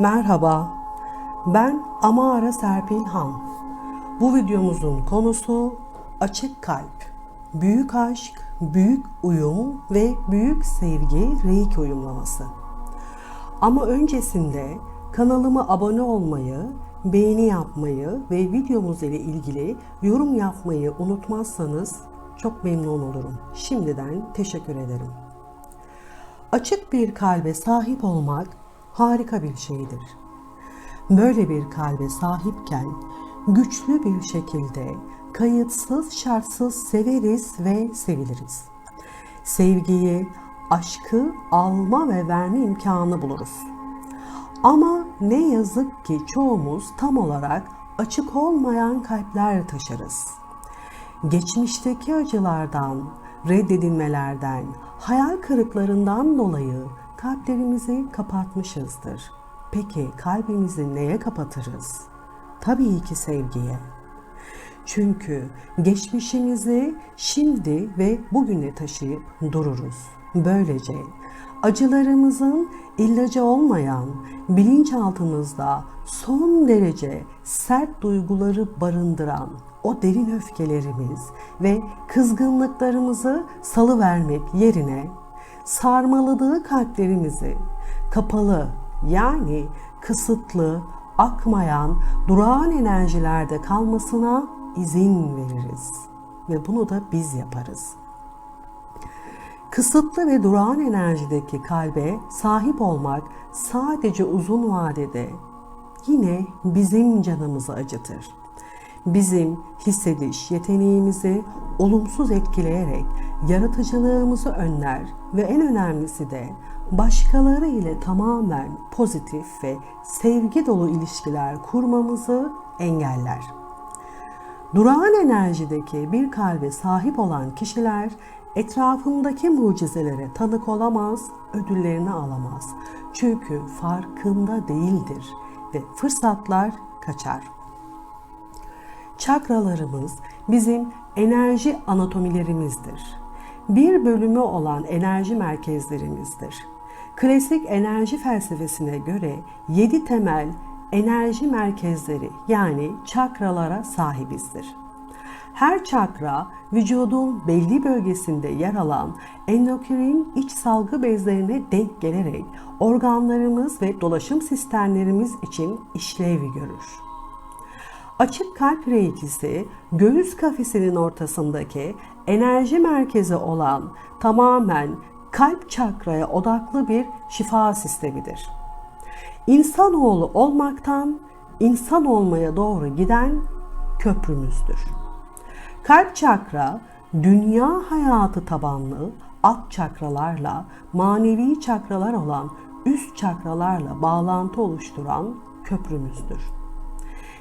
Merhaba, ben Amara Serpil Han. Bu videomuzun konusu açık kalp, büyük aşk, büyük uyum ve büyük sevgi reiki uyumlaması. Ama öncesinde kanalıma abone olmayı, beğeni yapmayı ve videomuz ile ilgili yorum yapmayı unutmazsanız çok memnun olurum. Şimdiden teşekkür ederim. Açık bir kalbe sahip olmak harika bir şeydir. Böyle bir kalbe sahipken güçlü bir şekilde kayıtsız şartsız severiz ve seviliriz. Sevgiyi, aşkı alma ve verme imkanı buluruz. Ama ne yazık ki çoğumuz tam olarak açık olmayan kalpler taşırız. Geçmişteki acılardan, reddedilmelerden, hayal kırıklarından dolayı kalplerimizi kapatmışızdır. Peki kalbimizi neye kapatırız? Tabii ki sevgiye. Çünkü geçmişimizi şimdi ve bugüne taşıyıp dururuz. Böylece acılarımızın ilacı olmayan bilinçaltımızda son derece sert duyguları barındıran o derin öfkelerimiz ve kızgınlıklarımızı salıvermek yerine sarmaladığı kalplerimizi kapalı yani kısıtlı, akmayan, durağan enerjilerde kalmasına izin veririz. Ve bunu da biz yaparız. Kısıtlı ve durağan enerjideki kalbe sahip olmak sadece uzun vadede yine bizim canımızı acıtır. Bizim hissediş yeteneğimizi olumsuz etkileyerek yaratıcılığımızı önler ve en önemlisi de başkaları ile tamamen pozitif ve sevgi dolu ilişkiler kurmamızı engeller. Durağan enerjideki bir kalbe sahip olan kişiler etrafındaki mucizelere tanık olamaz, ödüllerini alamaz. Çünkü farkında değildir ve fırsatlar kaçar. Çakralarımız bizim enerji anatomilerimizdir. Bir bölümü olan enerji merkezlerimizdir. Klasik enerji felsefesine göre 7 temel enerji merkezleri yani çakralara sahibizdir. Her çakra vücudun belli bölgesinde yer alan endokrin iç salgı bezlerine denk gelerek organlarımız ve dolaşım sistemlerimiz için işlev görür. Açık kalp reikisi göğüs kafesinin ortasındaki enerji merkezi olan tamamen kalp çakraya odaklı bir şifa sistemidir. İnsanoğlu olmaktan insan olmaya doğru giden köprümüzdür. Kalp çakra dünya hayatı tabanlı alt çakralarla manevi çakralar olan üst çakralarla bağlantı oluşturan köprümüzdür.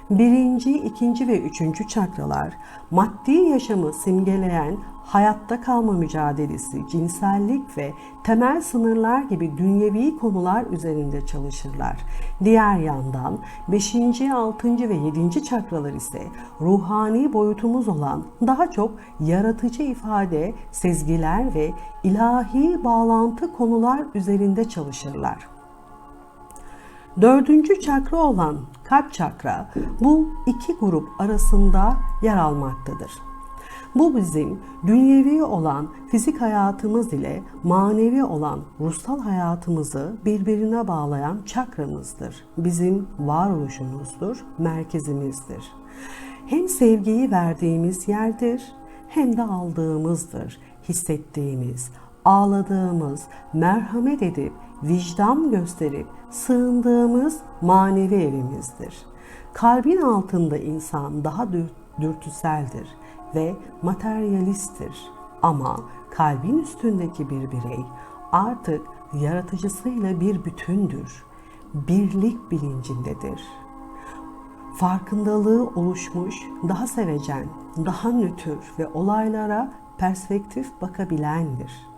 Birinci, ikinci ve üçüncü çakralar maddi yaşamı simgeleyen hayatta kalma mücadelesi, cinsellik ve temel sınırlar gibi dünyevi konular üzerinde çalışırlar. Diğer yandan 5. 6. ve 7. çakralar ise ruhani boyutumuz olan daha çok yaratıcı ifade, sezgiler ve ilahi bağlantı konular üzerinde çalışırlar. Dördüncü çakra olan kalp çakra bu iki grup arasında yer almaktadır. Bu bizim dünyevi olan fizik hayatımız ile manevi olan ruhsal hayatımızı birbirine bağlayan çakramızdır. Bizim varoluşumuzdur, merkezimizdir. Hem sevgiyi verdiğimiz yerdir hem de aldığımızdır. Hissettiğimiz, ağladığımız, merhamet edip vicdan gösterip sığındığımız manevi evimizdir. Kalbin altında insan daha dürtüseldir ve materyalisttir. Ama kalbin üstündeki bir birey artık yaratıcısıyla bir bütündür. Birlik bilincindedir. Farkındalığı oluşmuş, daha sevecen, daha nötr ve olaylara perspektif bakabilendir.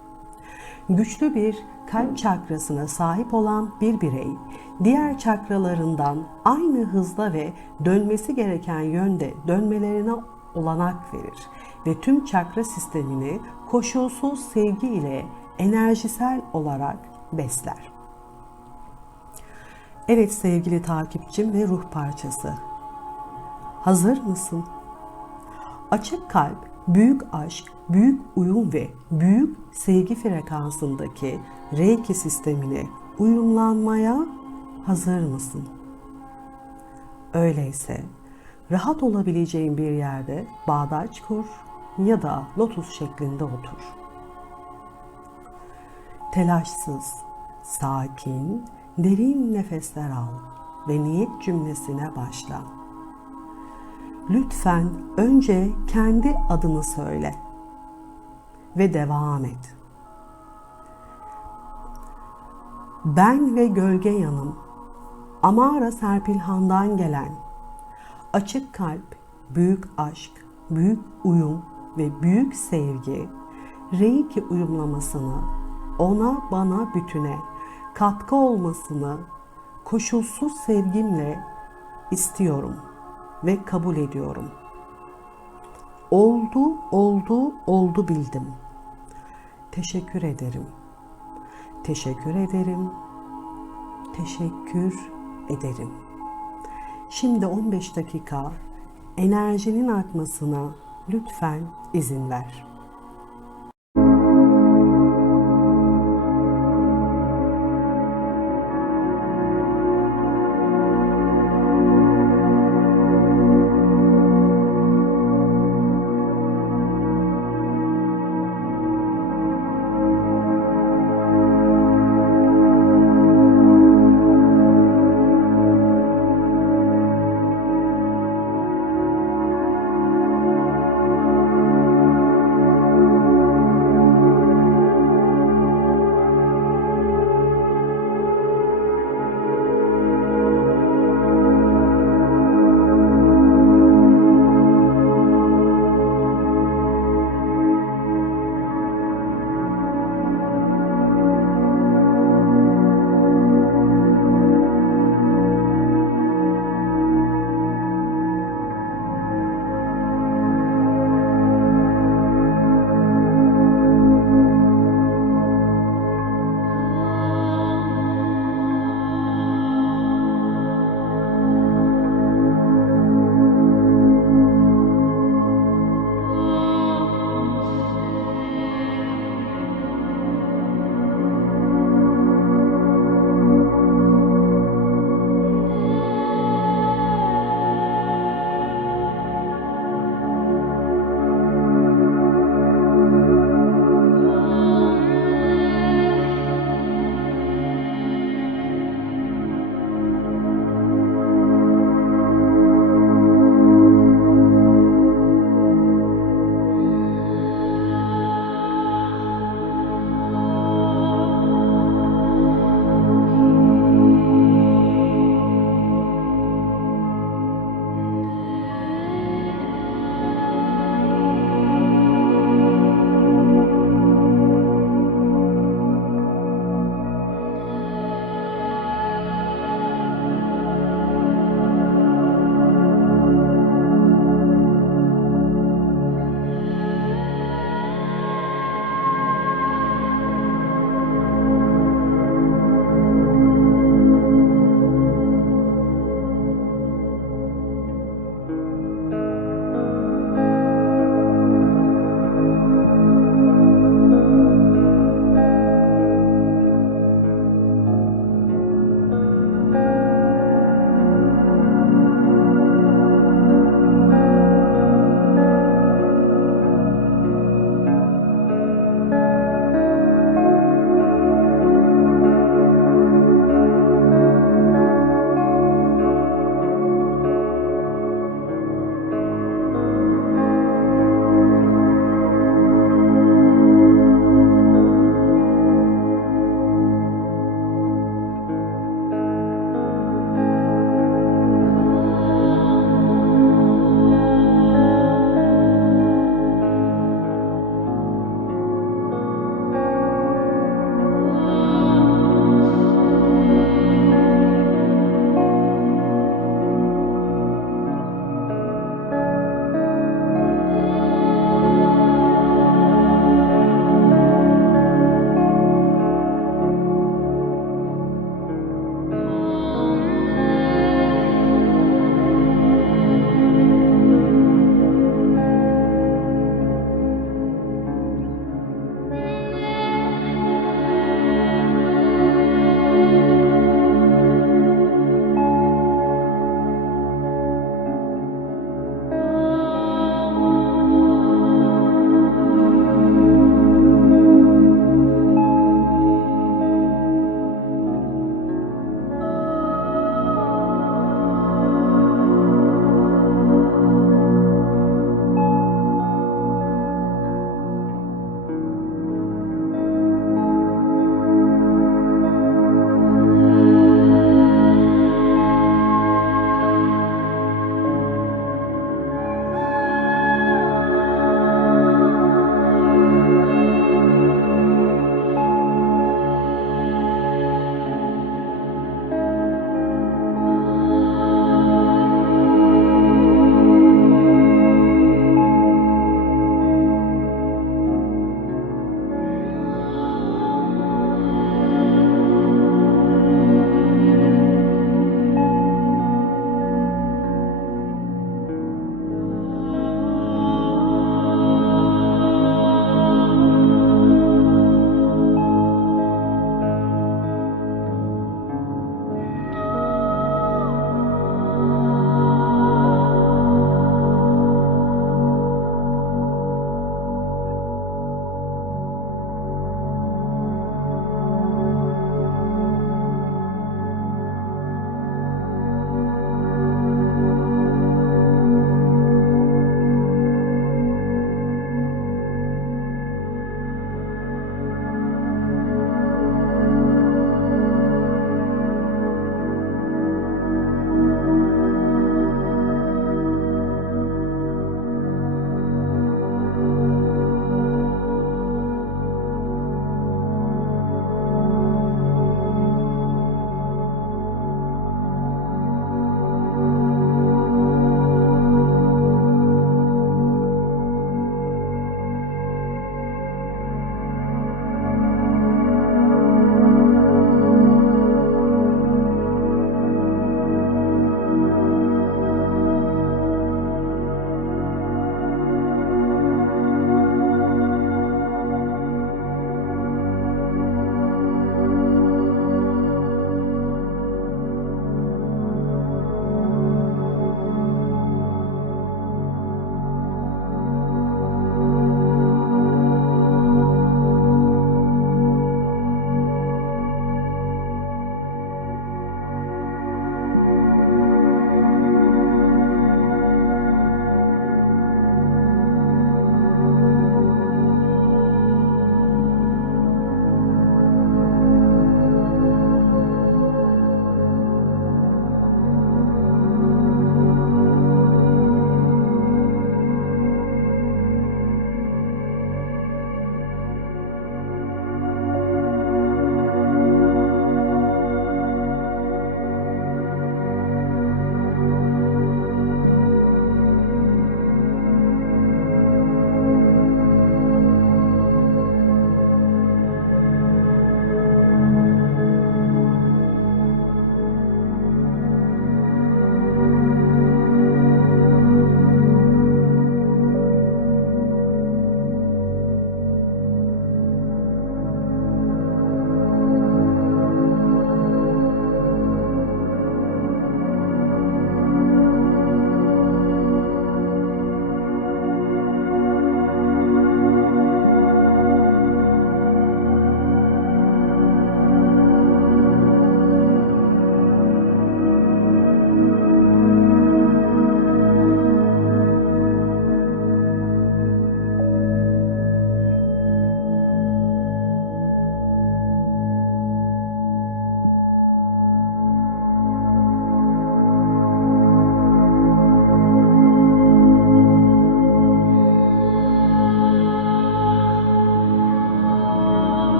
Güçlü bir kalp çakrasına sahip olan bir birey, diğer çakralarından aynı hızda ve dönmesi gereken yönde dönmelerine olanak verir ve tüm çakra sistemini koşulsuz sevgi ile enerjisel olarak besler. Evet sevgili takipçim ve ruh parçası. Hazır mısın? Açık kalp, büyük aşk, büyük uyum ve büyük sevgi frekansındaki Reiki sistemine uyumlanmaya hazır mısın? Öyleyse rahat olabileceğin bir yerde bağdaç kur ya da lotus şeklinde otur. Telaşsız, sakin, derin nefesler al ve niyet cümlesine başla. Lütfen önce kendi adını söyle ve devam et. Ben ve gölge yanım, Amara Serpilhan'dan gelen. Açık kalp, büyük aşk, büyük uyum ve büyük sevgi, Reiki uyumlamasını ona bana bütüne katkı olmasını koşulsuz sevgimle istiyorum ve kabul ediyorum. Oldu, oldu, oldu bildim. Teşekkür ederim. Teşekkür ederim. Teşekkür ederim. Şimdi 15 dakika enerjinin artmasına lütfen izin ver.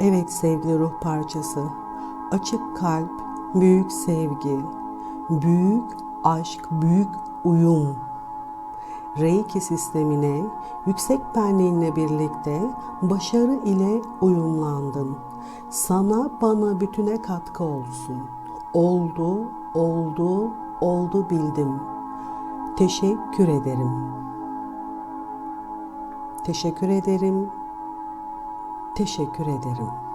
Evet sevgili ruh parçası. Açık kalp, büyük sevgi, büyük aşk, büyük uyum. Reiki sistemine yüksek benliğinle birlikte başarı ile uyumlandın. Sana bana bütüne katkı olsun. Oldu, oldu, oldu bildim. Teşekkür ederim. Teşekkür ederim. Teşekkür ederim.